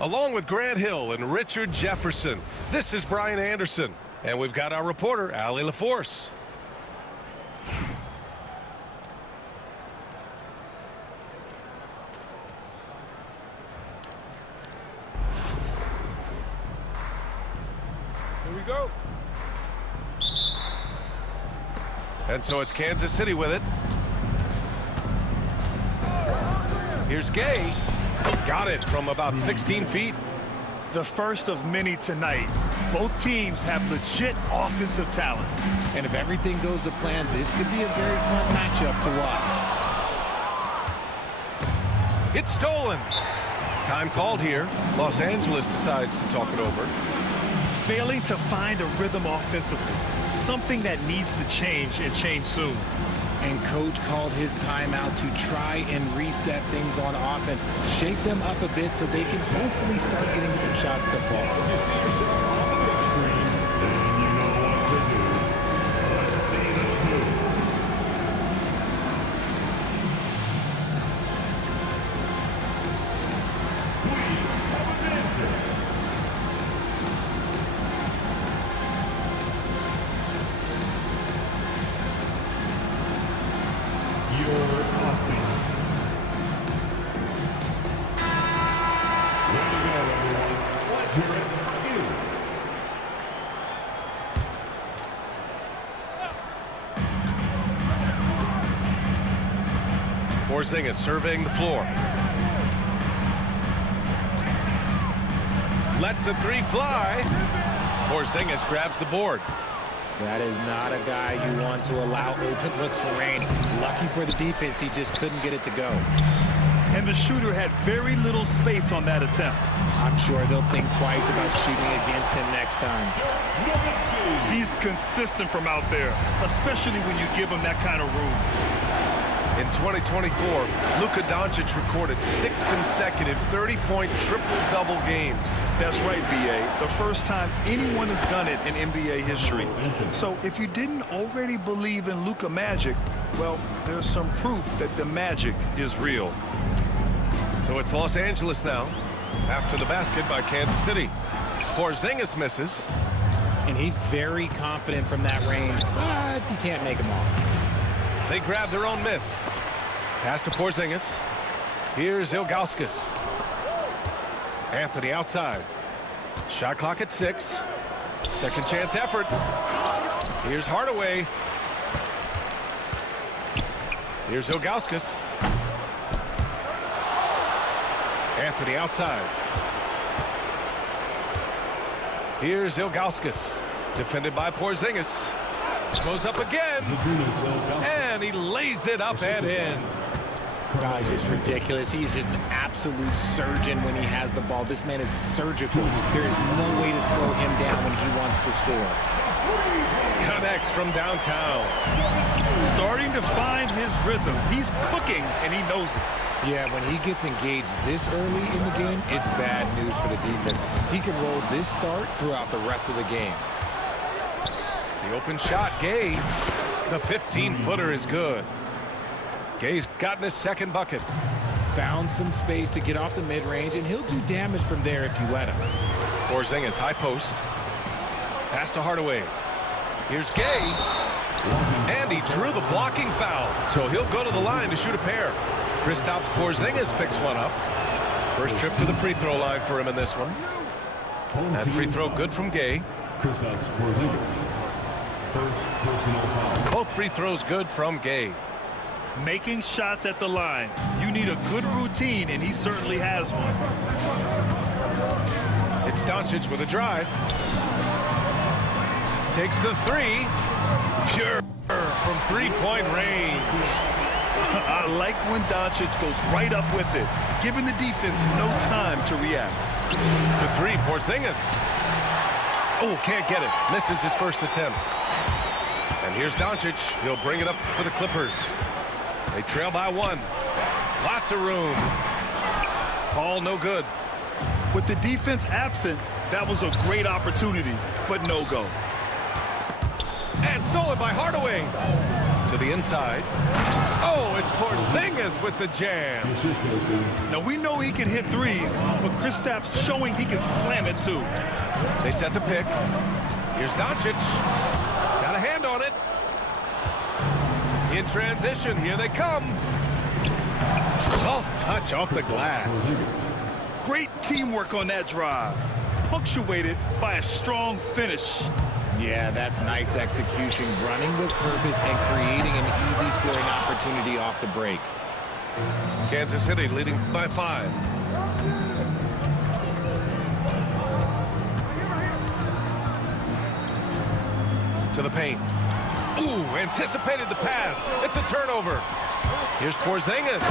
Along with Grant Hill and Richard Jefferson, this is Brian Anderson. And we've got our reporter, Allie LaForce. Here we go. And so it's Kansas City with it. Here's Gay. Got it from about 16 feet. The first of many tonight. Both teams have legit offensive talent. And if everything goes to plan, this could be a very fun matchup to watch. It's stolen. Time called here. Los Angeles decides to talk it over. Failing to find a rhythm offensively. Something that needs to change and change soon. And coach called his timeout to try and reset things on offense. Shake them up a bit so they can hopefully start getting some shots to fall. Porzingis surveying the floor. Lets the three fly. Porzingis grabs the board. That is not a guy you want to allow open looks for rain. Lucky for the defense, he just couldn't get it to go. And the shooter had very little space on that attempt. I'm sure they'll think twice about shooting against him next time. He's consistent from out there, especially when you give him that kind of room. In 2024, Luka Doncic recorded 6 consecutive 30-point triple-double games. That's right, B.A. The first time anyone has done it in NBA history. So if you didn't already believe in Luka magic, well, there's some proof that the magic is real. So it's Los Angeles now, after the basket by Kansas City. Porzingis misses. And he's very confident from that range, but he can't make them all. They grab their own miss. Pass to Porzingis. Here's Ilgauskas. Anthony outside. Shot clock at 6. Second chance effort. Here's Hardaway. Here's Ilgauskas. Anthony outside. Here's Ilgauskas. Defended by Porzingis. Goes up again, and he lays it up and in. Guys, just ridiculous. He's just an absolute surgeon when he has the ball. This man is surgical. There is no way to slow him down when he wants to score. Connects from downtown. Starting to find his rhythm. He's cooking, and he knows it. Yeah, when he gets engaged this early in the game, it's bad news for the defense. He can roll this start throughout the rest of the game. The open shot, Gay. The 15-footer is good. Gay's gotten his second bucket. Found some space to get off the mid-range, and he'll do damage from there if you let him. Porzingis, high post. Pass to Hardaway. Here's Gay. And he drew the blocking foul. So he'll go to the line to shoot a pair. Kristaps Porzingis picks one up. First trip to the free throw line for him in this one. That free throw good from Gay. Kristaps Porzingis. First personal foul. Both free throws good from Gay. Making shots at the line. You need a good routine, and he certainly has one. It's Doncic with a drive. Takes the three. Pure from three-point range. I like when Doncic goes right up with it, giving the defense no time to react. The three, Porzingis. Oh, can't get it. Misses his first attempt. And here's Doncic. He'll bring it up for the Clippers. They trail by 1. Lots of room. Ball no good. With the defense absent, that was a great opportunity, but no go. And stolen by Hardaway. To the inside. Oh, it's Porzingis with the jam. Now, we know he can hit threes, but Kristaps showing he can slam it too. They set the pick. Here's Doncic. Got a hand on it. In transition, here they come. Soft touch off the glass. Great teamwork on that drive, punctuated by a strong finish. Yeah, that's nice execution, running with purpose and creating an easy scoring opportunity off the break. Kansas City leading by 5. To the paint. Ooh, anticipated the pass. It's a turnover. Here's Porzingis.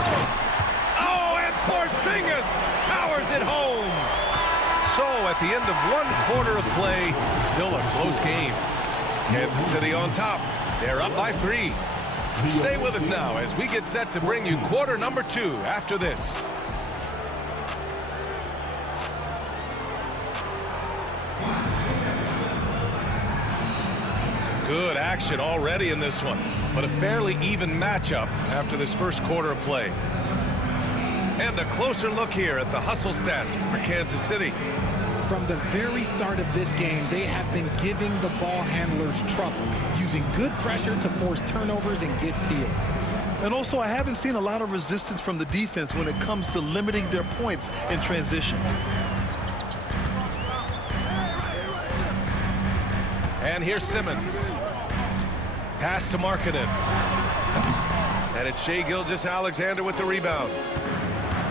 Oh, and Porzingis powers it home. So at the end of 1 quarter of play, still a close game. Kansas City on top. They're up by 3. Stay with us now as we get set to bring you quarter number 2 after this. Some good action already in this one, but a fairly even matchup after this first quarter of play. And a closer look here at the hustle stats for Kansas City. From the very start of this game, they have been giving the ball handlers trouble, using good pressure to force turnovers and get steals. And also, I haven't seen a lot of resistance from the defense when it comes to limiting their points in transition. And here's Simmons. Pass to Markkanen. And it's Shai Gilgeous-Alexander with the rebound.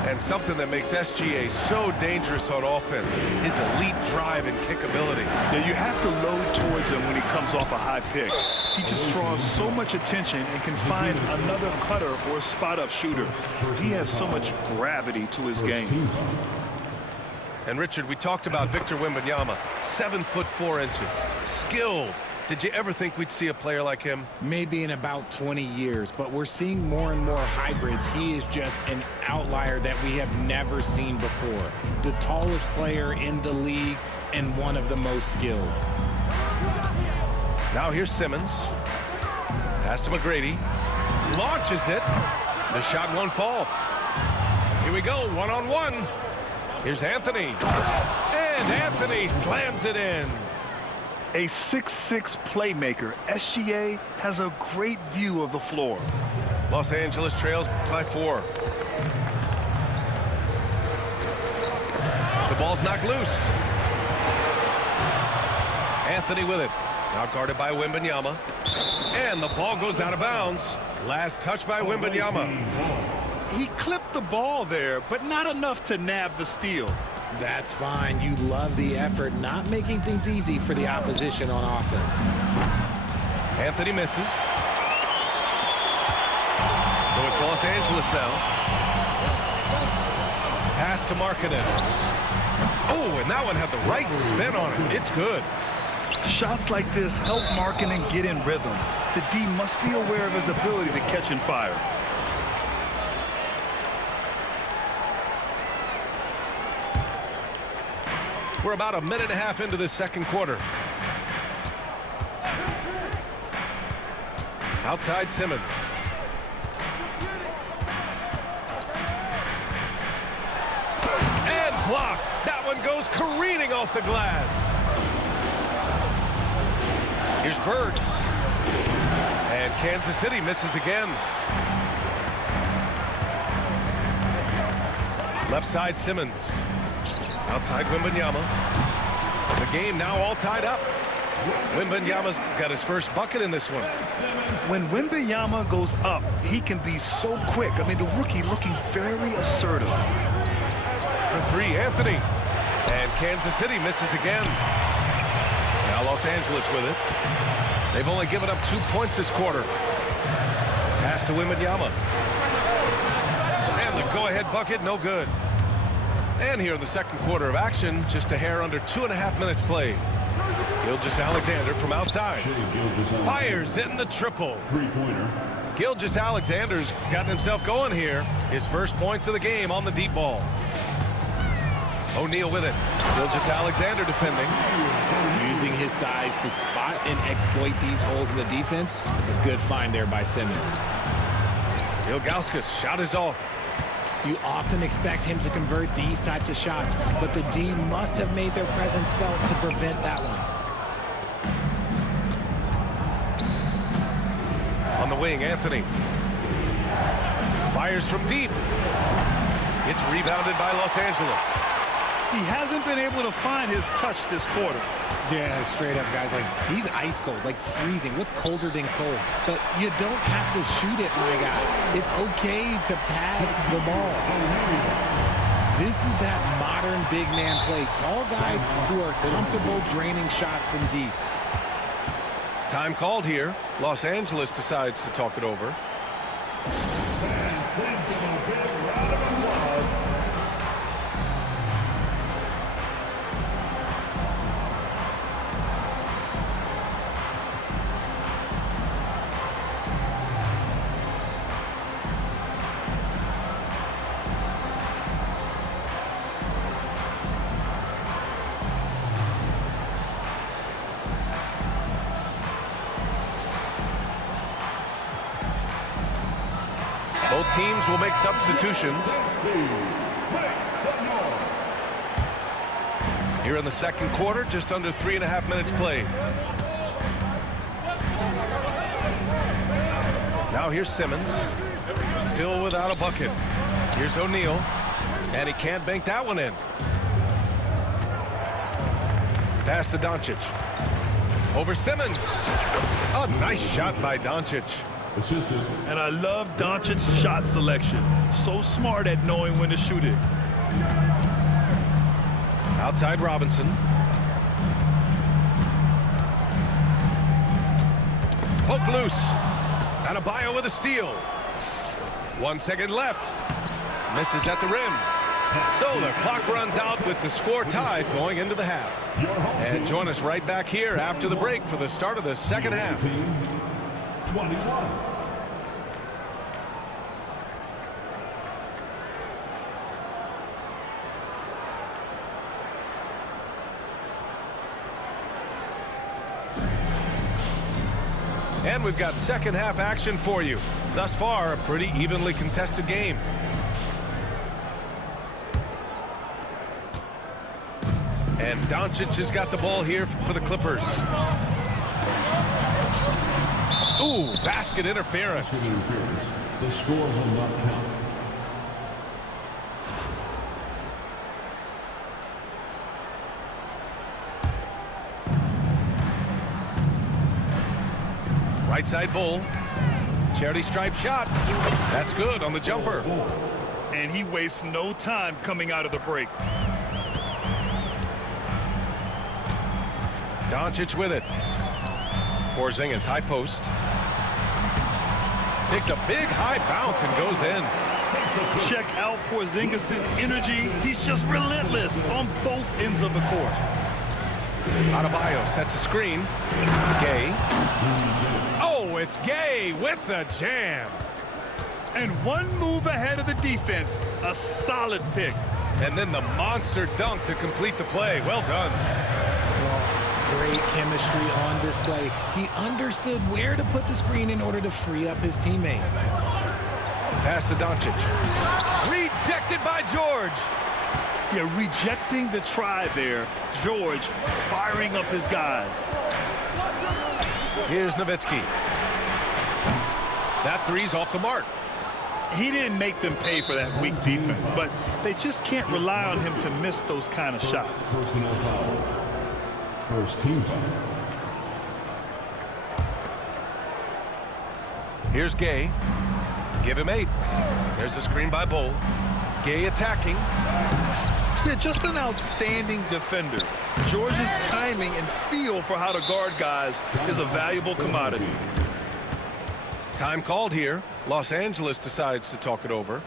And something that makes SGA so dangerous on offense, his elite drive and kick ability. Yeah, you have to load towards him when he comes off a high pick. He just draws so much attention and can find another cutter or spot-up shooter. He has so much gravity to his game. And Richard, we talked about Victor Wembanyama, 7'4", skilled. Did you ever think we'd see a player like him? Maybe in about 20 years, but we're seeing more and more hybrids. He is just an outlier that we have never seen before. The tallest player in the league and one of the most skilled. Now here's Simmons. Pass to McGrady. Launches it. The shot won't fall. Here we go, one-on-one. Here's Anthony. And Anthony slams it in. A 6'6" playmaker, SGA has a great view of the floor. Los Angeles trails by 4. The ball's knocked loose. Anthony with it. Now guarded by Wembanyama. And the ball goes out of bounds. Last touch by Wembanyama. He clipped the ball there, but not enough to nab the steal. That's fine. You love the effort, not making things easy for the opposition on offense. Anthony misses. So it's Los Angeles now. Pass to Markkanen. Oh, and that one had the right spin on it. It's good. Shots like this help Markkanen get in rhythm. The D must be aware of his ability to catch and fire. We're about a minute and a half into this second quarter. Outside Simmons. And blocked. That one goes careening off the glass. Here's Bird. And Kansas City misses again. Left side Simmons. Outside Wembanyama. The game now all tied up. Wembanyama's got his first bucket in this one. When Wembanyama goes up, he can be so quick. I mean, the rookie looking very assertive. For 3, Anthony. And Kansas City misses again. Now Los Angeles with it. They've only given up 2 points this quarter. Pass to Wembanyama. And the go-ahead bucket, no good. And here in the second quarter of action, just a hair under 2.5 minutes played. Gilgeous-Alexander from outside. Fires in the triple. Three-pointer. Gilgeous-Alexander's gotten himself going here. His first points of the game on the deep ball. O'Neal with it. Gilgeous-Alexander defending. Using his size to spot and exploit these holes in the defense. It's a good find there by Simmons. Ilgauskas shot is off. You often expect him to convert these types of shots, but the D must have made their presence felt to prevent that one. On the wing, Anthony. Fires from deep. It's rebounded by Los Angeles. He hasn't been able to find his touch this quarter. Yeah, straight up, guys. Like, he's ice cold, like freezing. What's colder than cold? But you don't have to shoot it, my guy. It's okay to pass the ball. This is that modern big man play. Tall guys who are comfortable draining shots from deep. Time called here. Los Angeles decides to talk it over. Both teams will make substitutions. Here in the second quarter, just under 3.5 minutes played. Now here's Simmons, still without a bucket. Here's O'Neal, and he can't bank that one in. Pass to Doncic. Over Simmons. A nice shot by Doncic. And I love Doncic's shot selection. So smart at knowing when to shoot it. Outside Robinson. Poke loose. Adebayo with a steal. 1 second left. Misses at the rim. So the clock runs out with the score tied going into the half. And join us right back here after the break for the start of the second half. 21. And we've got second half action for you. Thus far, a pretty evenly contested game. And Doncic has got the ball here for the Clippers. Ooh, basket interference. The score will not count. Right side Bull. Charity stripe shot. That's good on the jumper. And he wastes no time coming out of the break. Doncic with it. Porzingis high post. Takes a big high bounce and goes in. Check out Porzingis' energy. He's just relentless on both ends of the court. Adebayo sets a screen. Gay. Oh, it's Gay with the jam. And one move ahead of the defense. A solid pick. And then the monster dunk to complete the play. Well done. Great chemistry on display. He understood where to put the screen in order to free up his teammate. Pass to Doncic. Rejected by George. Yeah, rejecting the try there. George firing up his guys. Here's Nowitzki. That three's off the mark. He didn't make them pay for that weak defense, but they just can't rely on him to miss those kind of shots. Personal foul. First team foul. Here's Gay. Give him 8. There's a screen by Bull. Gay attacking. Yeah, just an outstanding defender. George's timing and feel for how to guard guys is a valuable commodity. Time called here. Los Angeles decides to talk it over.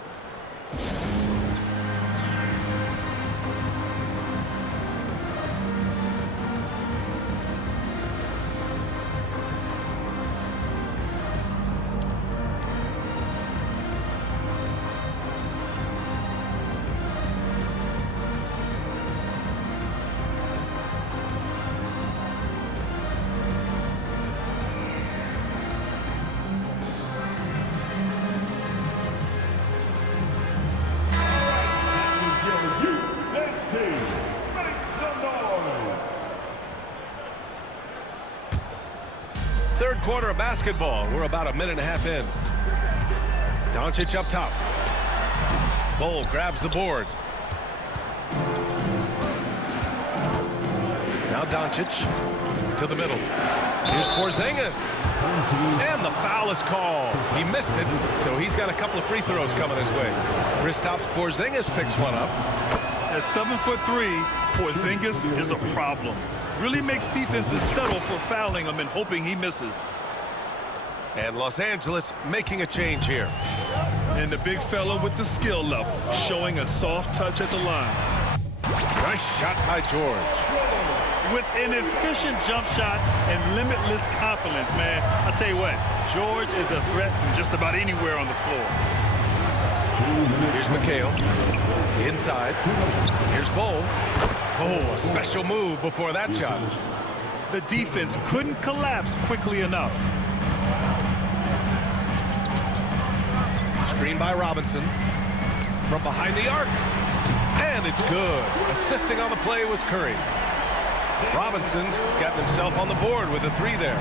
Third quarter of basketball. We're about a minute and a half in. Doncic up top. Bol grabs the board. Now Doncic to the middle. Here's Porzingis. And the foul is called. He missed it, so he's got a couple of free throws coming his way. Kristaps Porzingis picks one up. At 7'3", Porzingis is a problem. Really makes defenses settle for fouling him and hoping he misses. And Los Angeles making a change here. And the big fella with the skill level, showing a soft touch at the line. Nice shot by George. With an efficient jump shot and limitless confidence, man. I'll tell you what, George is a threat from just about anywhere on the floor. Here's McHale. Inside. Here's Bol. Oh, a special move before that shot. The defense couldn't collapse quickly enough. Screen by Robinson. From behind the arc. And it's good. Assisting on the play was Curry. Robinson's got himself on the board with a three there.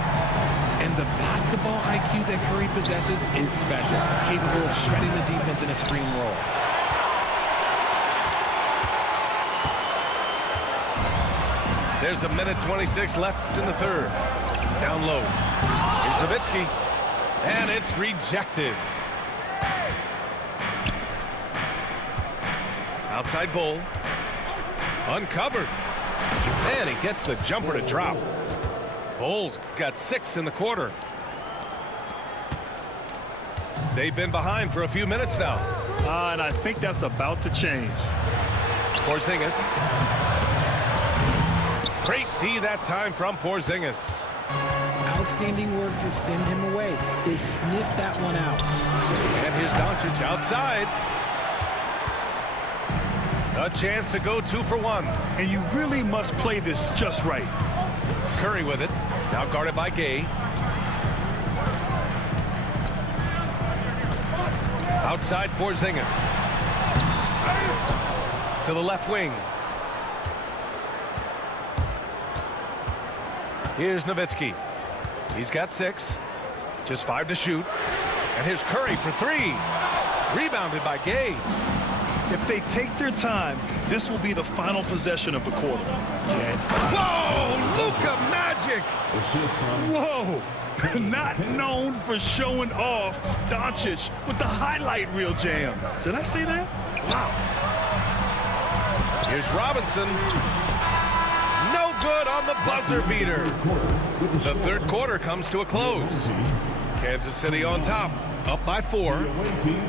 And the basketball IQ that Curry possesses is special, capable of shredding the defense in a screen roll. There's a minute 26 left in the third. Down low. Here's Nowitzki. And it's rejected. Outside Bol. Uncovered. And he gets the jumper to drop. Bol's got 6 in the quarter. They've been behind for a few minutes now. And I think that's about to change. Porzingis. Great D that time from Porzingis. Outstanding work to send him away. They sniffed that one out. And here's Doncic outside. A chance to go 2 for 1. And you really must play this just right. Curry with it. Now guarded by Gay. Outside Porzingis. To the left wing. Here's Nowitzki. He's got 6. Just 5 to shoot. And here's Curry for 3. Rebounded by Gay. If they take their time, this will be the final possession of the quarter. Yeah, it's... Whoa! Luka Magic! Whoa! Not known for showing off, Doncic with the highlight reel jam. Did I say that? Wow. Here's Robinson. No good on the buzzer beater. The third quarter comes to a close. Kansas City on top. Up by 4.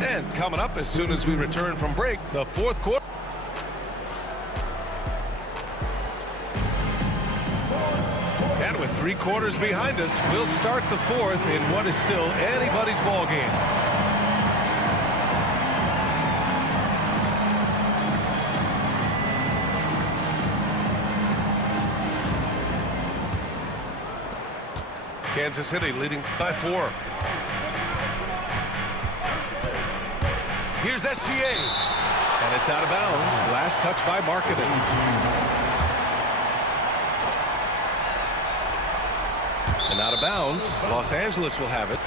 And coming up as soon as we return from break, the fourth quarter. And with 3 quarters behind us, we'll start the fourth in what is still anybody's ball game. Kansas City leading by 4. Here's SGA. And it's out of bounds. Last touch by Marketing. And out of bounds. Los Angeles will have it.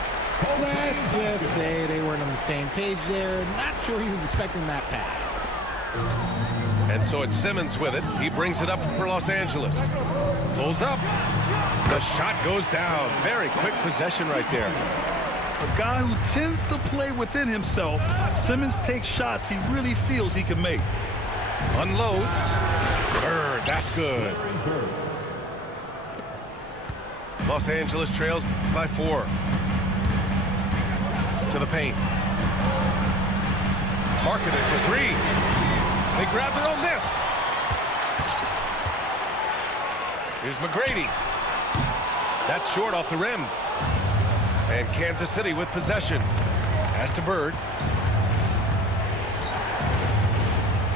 Let's just say they weren't on the same page there. Not sure he was expecting that pass. And so it's Simmons with it. He brings it up for Los Angeles. Pulls up. The shot goes down. Very quick possession right there. A guy who tends to play within himself, Simmons takes shots he really feels he can make. Unloads. Bird, that's good. Los Angeles trails by 4. To the paint. Marketed for 3. They grab their own miss. Here's McGrady. That's short off the rim. And Kansas City with possession. Pass to Bird.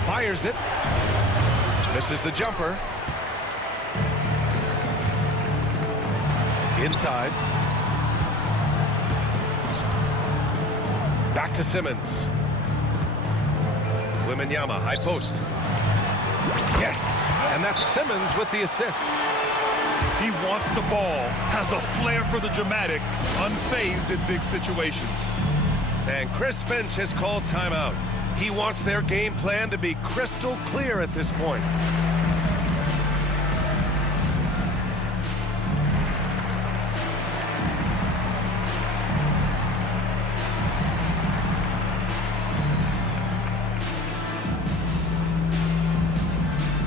Fires it. Misses the jumper. Inside. Back to Simmons. Wembanyama, high post. Yes, and that's Simmons with the assist. He wants the ball, has a flair for the dramatic, unfazed in big situations. And Chris Finch has called timeout. He wants their game plan to be crystal clear at this point.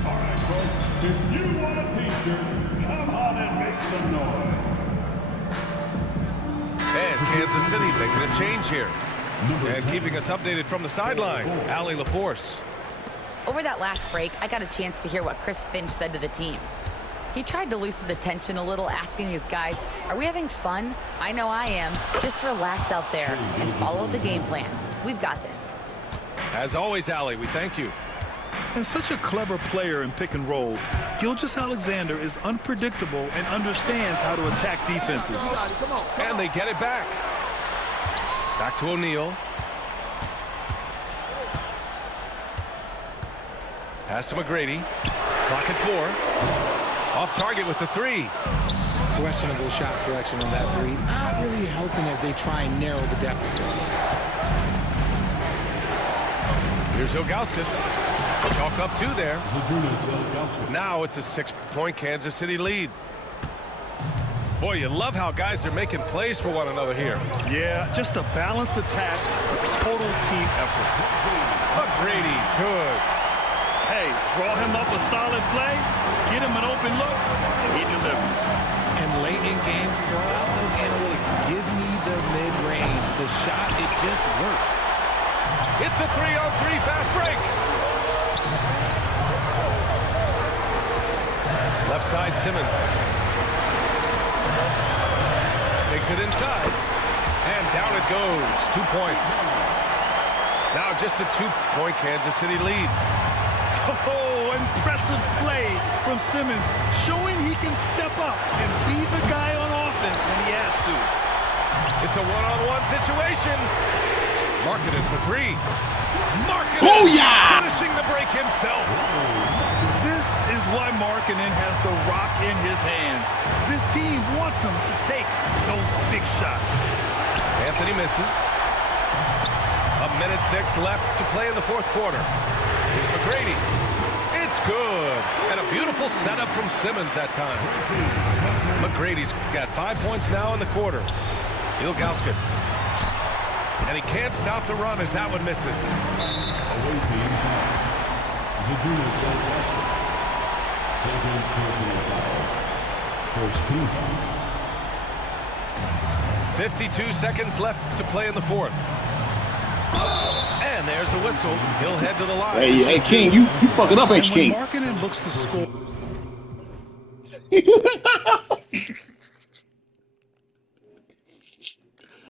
All right, folks, if you want a t-shirt, come on and make some noise. And Kansas City making a change here. And keeping us updated from the sideline, Allie LaForce. Over that last break, I got a chance to hear what Chris Finch said to the team. He tried to loosen the tension a little, asking his guys, are we having fun? I know I am. Just relax out there and follow the game plan. We've got this. As always, Allie, we thank you. And such a clever player in pick and rolls, Gilgeous-Alexander is unpredictable and understands how to attack defenses. And they get it back. Back to O'Neal. Pass to McGrady. Clock at 4. Off target with the 3. Questionable shot selection on that 3. Not really helping as they try and narrow the deficit. Here's Ilgauskas. Chalk up 2 there. Now it's a 6-point Kansas City lead. Boy, you love how guys are making plays for one another here. Yeah, just a balanced attack, total team effort. McGrady, good. Hey, draw him up a solid play, get him an open look, and he delivers. And late in games, throw out those analytics. Give me the mid-range. The shot, it just works. It's a 3-on-3 fast break. Left side, Simmons. Takes it inside. And down it goes. 2 points. Now just a 2-point Kansas City lead. Oh, impressive play from Simmons, showing he can step up and be the guy on offense when he has to. It's a one-on-one situation. Marketed for 3. Marketed. Oh, yeah! Finishing the break himself. This is why Markkanen has the rock in his hands. This team wants him to take those big shots. Anthony misses. 1:06 left to play in the 4th quarter. Here's McGrady. It's good. And a beautiful setup from Simmons that time. McGrady's got 5 points now in the quarter. Ilgauskas. And he can't stop the run as that one misses. Away team foul. Second personal foul. First team foul. 52 seconds left to play in the 4th. And there's a whistle. He'll head to the line. Hey, King, you fucking up, And when H-King. Markkanen looks to score.